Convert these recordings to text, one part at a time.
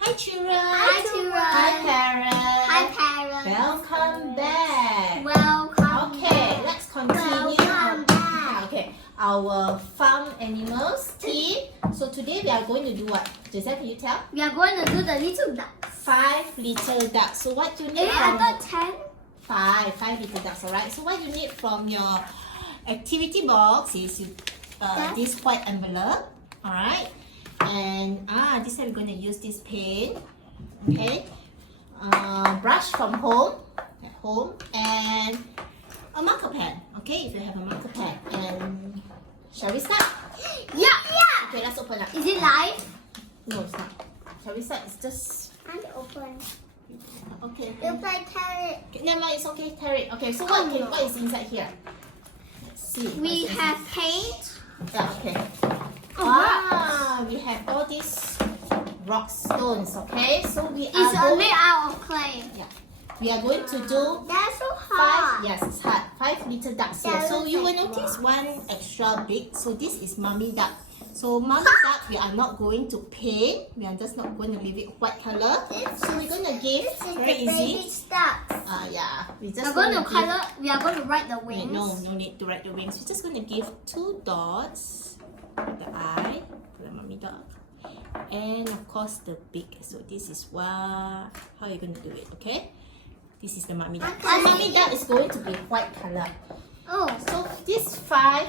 Hi children. Hi children. Hi parents. Hi parents. Welcome back. Welcome Okay, back. let's continue. Welcome back. Okay, our farm animals team. So today we are going to do what? Giselle, can you tell? We are going to do the little ducks. 5 little ducks. So what you need I from thought 10. 5 little ducks, alright? So what you need from your activity box is this white envelope, alright? And this time we're going to use this pen, okay? Brush from home, at home, and a marker pen, okay? If you have a marker pen. And shall we start? Yeah. Okay, let's open up. Is it live? No, it's not. Shall we start? It's just I'm open. okay. It's like carrot. Okay, never mind, it's okay, tear it. Okay, so what is inside here? Let's see. We what's have inside. paint. Yeah, okay. We have all these rock stones, okay? So we are It's going, made out of clay. we are going to do That's so 5, yes, it's hard, 5 little ducks here. That So looks you will like notice rock. one extra big. So this is mommy duck. So mommy duck, we are not going to paint. We are just not going to leave it white color. So we're going to give, very easy. Yeah, we just We're going to give- color. We are going to write the Wait, wings. no need to write the wings. We're just going to give 2 dots for the eye, for the mommy dog, and of course the beak. So this is how you're going to do it, okay? This is the mommy dog. Okay. So mommy dog is going to be white color. Oh, So this 5,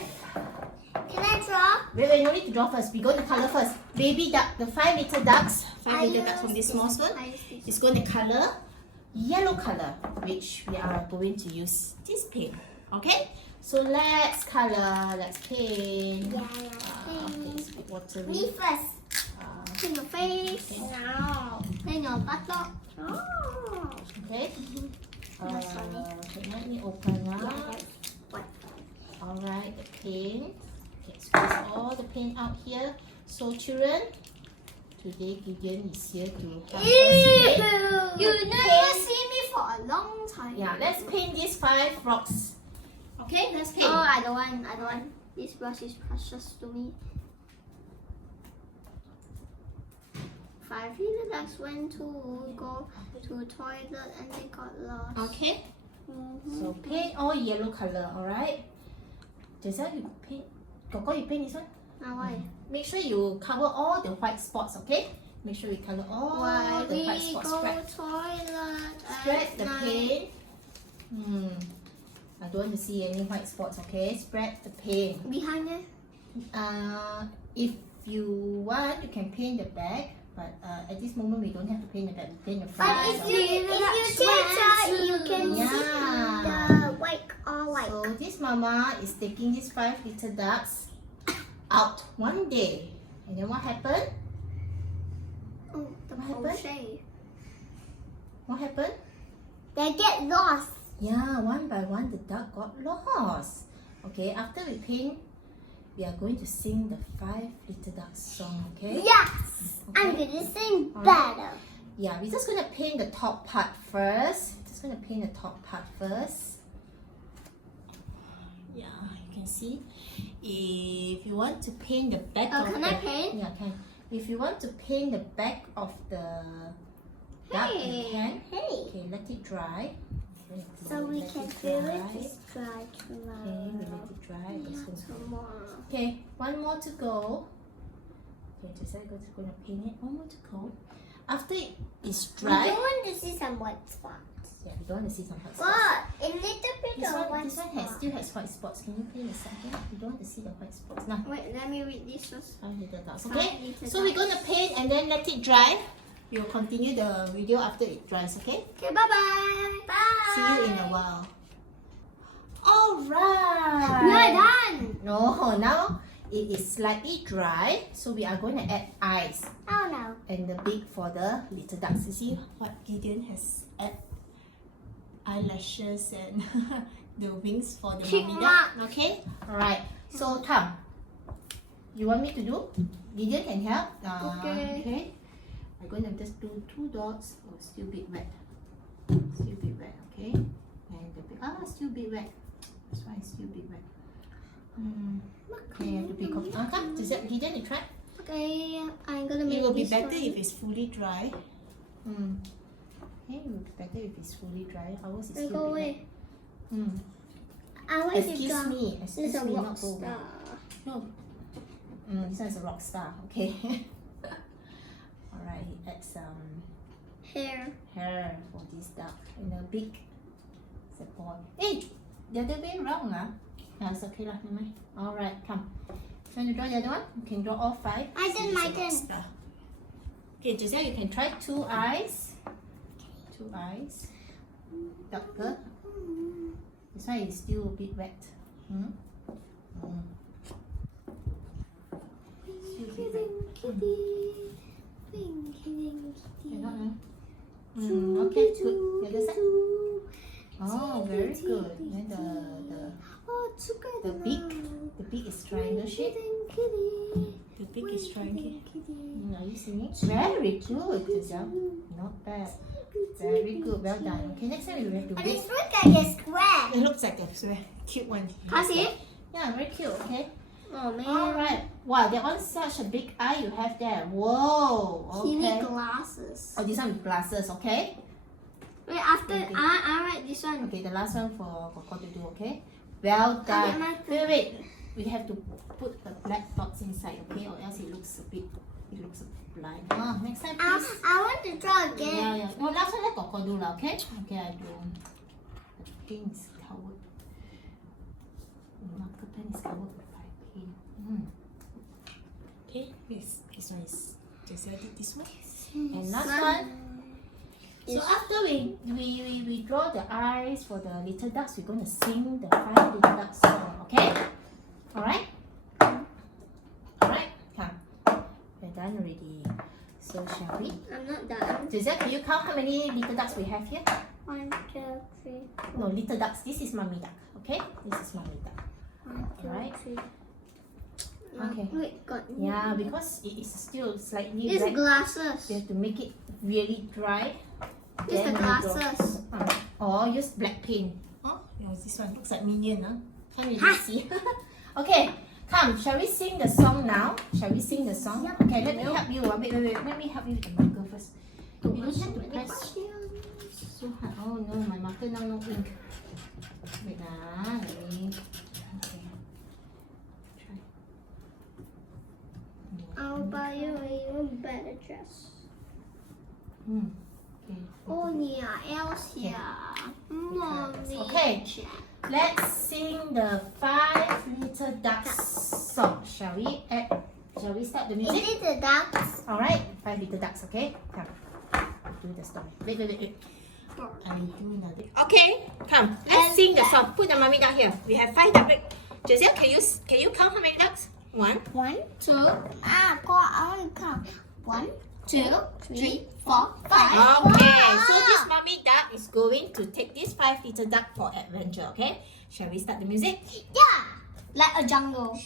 can I draw? wait, no need to draw first. We're going to color first. Baby duck, the 5 little ducks, 5 little ducks from this small one, is going to color yellow color, which we are going to use this pen, okay? So let's color, let's paint. Okay, it's a bit watery. Me first. Paint your face. Okay. No. Paint your buttock. Oh. Okay. That's funny. Okay, let me open up. What? Alright, the paint. Okay, squeeze all the paint out here. So children, today Gideon is here to help us paint. You never see me for a long time. Yeah, let's paint these 5 rocks. Okay, let's paint. Oh, I don't want. This brush is precious to me. 5 little ducks went to go to toilet and they got lost. Okay, Mhm. so paint all yellow color, alright? Giselle, you paint. Coco, you paint this one? Now why? Make sure you cover all the white spots, okay? Make sure we cover all Why the we white spots. go Spread, toilet spread at the night? paint. I don't want to see any white spots, okay? Spread the paint. Behind it? If you want, you can paint the back. But at this moment, we don't have to paint the back. We paint the front. But if you take you can Yeah. see the white all white. So this mama is taking these 5 little ducks out one day. And then what happened? Oh, the What happened? crochet. What happened? They get lost. Yeah, one by one the duck got lost. Okay, after we paint, we are going to sing the 5 little ducks song, okay? Yes, Okay. I'm gonna sing Alright. better. Yeah, we're just gonna paint the top part first. Just gonna paint the top part first. Yeah, you can see. If you want to paint the back of Can the... I paint? Yeah, can. If you want to paint the back of the duck, you can. Hey. Okay, let it dry. So we Let can it do dry. it this dry Okay, we tomorrow. let it dry. That's gonna- Tomorrow. Okay, one more to go. Okay, Giselle is going to paint it. One more to go. After it is We dry, don't want to see some white spots. yeah, we don't want to see some white spots. What? A little bit This of one, white this one has, spots. still has white spots. Can you paint a second? We don't want to see the white spots. Now, Wait, let me read this first. 5 little dots. 5 Okay, little so we're dots. going to paint and then let it dry. We'll continue the video after it dries, okay? Okay, bye-bye. Bye. See you in a while. Alright. We are done. No, now it is slightly dry. So we are going to add eyes. Oh no. And the beak for the little ducks. You see what Gideon has add eyelashes and the wings for the Cheek mommy mark. duck. Okay? Alright. So come. You want me to do? Gideon can help. Okay. I'm going to just do 2 dots. Oh, still a bit wet. Still a bit wet, okay? And the beak. Still a bit wet. That's why it's still a bit wet. Okay, you have to be careful. Come, Gideon, you try. Okay, I'm gonna make It will be this better one. if it's fully dry. Okay, it will be better if it's fully dry. Ours is Go still away. bit. I want to Excuse draw. me, This excuse is a me, rock not go away. star. No. This one is a rock star. Okay. Alright, add some Hair. hair for this duck in a big support. Hey, the other way around lah. It's okay lah, never mind. Alright, come. You want to draw the other one? You can draw all 5. I did See, it's my a rock turn. star. Okay, Giselle, you can try 2 eyes. 2 eyes. Darker. This one is still a bit wet. Okay, good. The other side. Oh, very good. Then the beak is triangle shape. The beak is triangle. Are you seeing it? Very good, Giselle. Not bad. Very good. Well done. Okay, next time we have to But wait. it's look like a square. It looks like a square. Cute one. Can I see it? Yeah, very cute. Okay. Oh man. Alright. Wow, that one's such a big eye you have there. Whoa. You need Okay. glasses. Oh, this one with glasses, okay? Wait, after Okay. I write this one. Okay, the last one for Coco to do, okay? Well done. my Wait. We have to put the black dots inside, okay? Or else it looks blind. Next time, please. I want to draw again. Yeah. No, last one let Coco do lah, okay? Okay, I do. The thing is covered. The marker pen is covered with my paint. Okay, yes. This one is Giselle did this one. And last one. So after we draw the eyes for the little ducks, we're going to sing the 5 little ducks song, okay? Alright? Alright, come. We're done already. So shall we? I'm not done. Giselle, can you count how many little ducks we have here? 1, 2, 3. No, little ducks. This is mommy duck, okay? This is mommy duck. 1, 2, Alright. 3. Okay. Wait, got Yeah, because it is still slightly These wet. glasses. We have to make it really dry. These the Then we draw. glasses. Or use black paint. Oh, this one looks like minion, huh? Can't really see. Okay, come. Shall we sing the song now? Shall we sing the song? Yep. Okay, let me help you. Wait. Let me help you with the marker first. You don't have to press so hard. Oh no, my marker now no ink. Wait, let me. Okay. Try. I'll buy you an even better dress. Okay. Oh, yeah, Elsa. Mommy. Okay. Let's sing the 5 little ducks song. Shall we? Shall we start the Is music? it the ducks? Alright, 5 little ducks, okay? Come. Do the story. Wait. I will do another. Okay, come. Let's sing the song. Put the mommy down here. We have 5 ducks. Giselle, can you count how many ducks? 1. 1, 2. I want to count. 1, 2, 3, 4, 5. Okay, so this mommy duck is going to take this 5 little duck for adventure, okay? Shall we start the music? Yeah, like a jungle.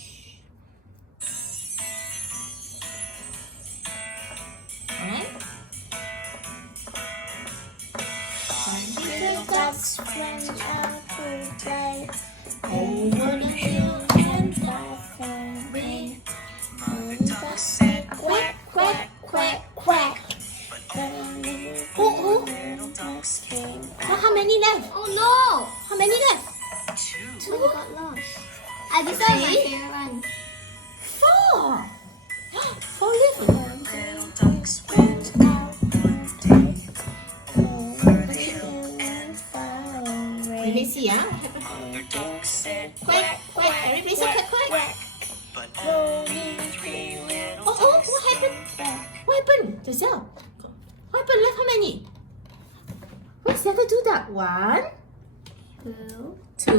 Alright? Little ducks went out to play. Over the hill And far from me. Mommy duck said quack, quack, quack, quack. Little ducks came. How many left? Oh no! How many left? I got lost. I decided my favorite one. 4. 4 left. Little ducks went out one day. Over the hill and far away. Let me see, ah. Mother duck said Quack, quack. Everybody say quack, quack. but only 3 little Oh, what happened? What happened? Giselle? What happened? Left how many? Where's the other 2 duck? 1, 2, 3.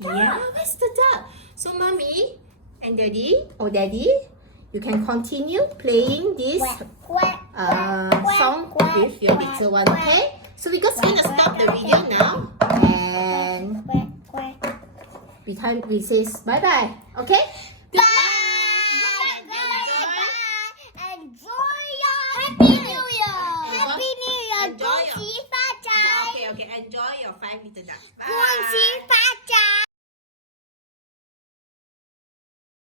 Yeah, where's the duck? So, mommy and daddy, you can continue playing this song with your little one, okay? So we're just gonna stop the video now, and we says bye bye, okay?